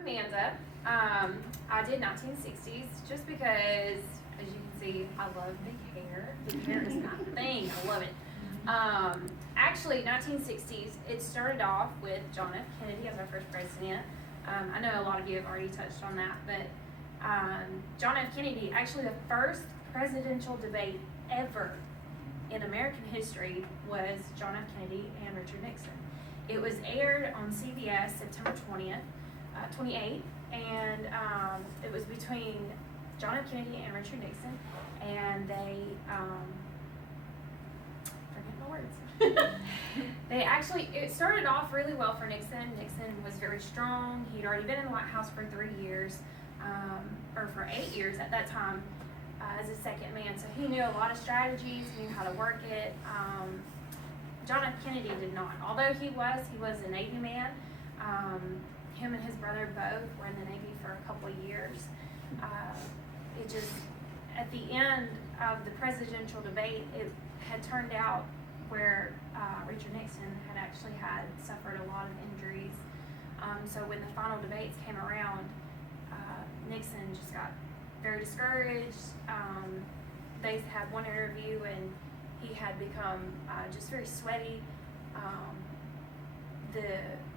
Amanda. I did 1960s just because, as you can see, I love big hair. Big hair is my thing. I love it. Actually, 1960s, it started off with John F. Kennedy as our first president. I know a lot of you have already touched on that, but John F. Kennedy, actually the first presidential debate ever in American history was John F. Kennedy and Richard Nixon. It was aired on CBS September 28th, and it was between John F. Kennedy and Richard Nixon, and they, forget my words. It started off really well for Nixon. Nixon was very strong. He'd already been in the White House for 3 years, or for 8 years at that time, as a second man. So he knew a lot of strategies, knew how to work it. John F. Kennedy did not. Although he was a Navy man. Him and his brother both were in the Navy for a couple of years. At the end of the presidential debate, it had turned out where Richard Nixon had actually suffered a lot of injuries. So when the final debates came around, Nixon just got very discouraged. They had one interview and he had become just very sweaty.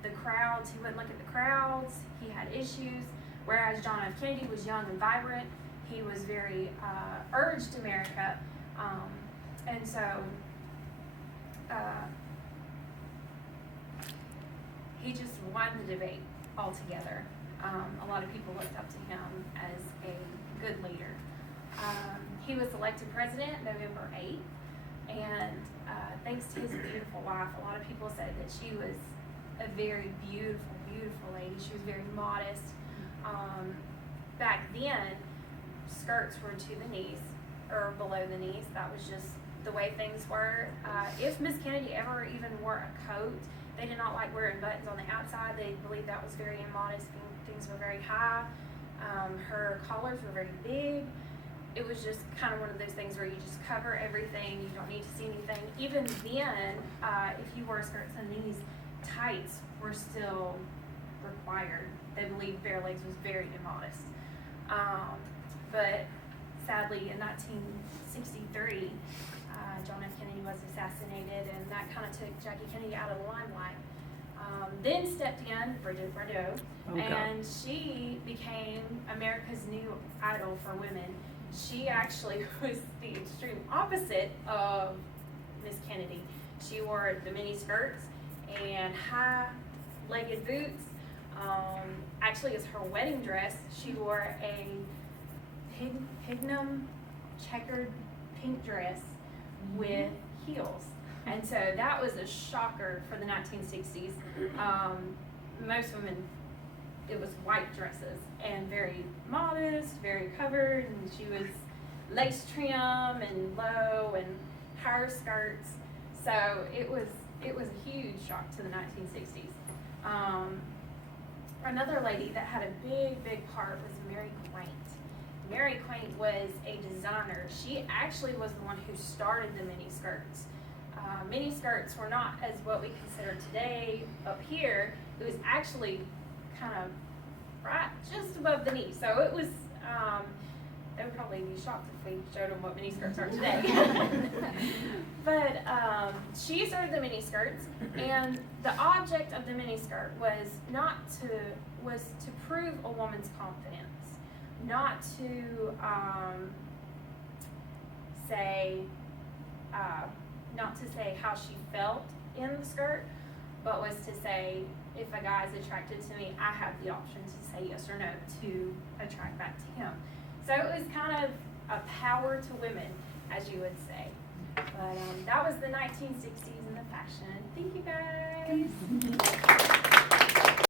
The crowds, he wouldn't look at the crowds, he had issues, whereas John F. Kennedy was young and vibrant. He was very urged America, and so he just won the debate altogether. A lot of people looked up to him as a good leader. He was elected president November 8th, and thanks to his beautiful wife, a lot of people said that she was a very beautiful, beautiful lady. She was very modest. Back then, skirts were to the knees or below the knees. That was just the way things were. If Miss Kennedy ever even wore a coat, they did not like wearing buttons on the outside. They believed that was very immodest. Things were very high. Her collars were very big. It was just kind of one of those things where you just cover everything. You don't need to see anything. Even then, if you wore skirts on knees, tights were still required. They believed bare legs was very immodest. But sadly, in 1963, John F. Kennedy was assassinated, and that kind of took Jackie Kennedy out of the limelight. Then stepped in Bridget Bardot, and she became America's new idol for women. She actually was the extreme opposite of Miss Kennedy. She wore the mini skirts and high-legged boots. Actually, as her wedding dress, she wore a pignum checkered pink dress with heels. And so that was a shocker for the 1960s. Most women, it was white dresses and very modest, very covered, and she was lace trim and low and higher skirts. So it was a huge shock to the 1960s. Another lady that had a big part was Mary Quaint. Mary Quaint was a designer. She actually was the one who started the mini skirts. Mini skirts were not as what we consider today up here. It was actually kind of right just above the knee. So it was, they would probably be shocked if we showed them what mini skirts are today. But she started the mini skirts, and the object of the mini skirt was to prove a woman's confidence, not to say how she felt in the skirt, but was to say, if a guy is attracted to me, I have the option to say yes or no to attract back to him. So it was kind of a power to women, as you would say. But that was the 1960s and the fashion. Thank you guys.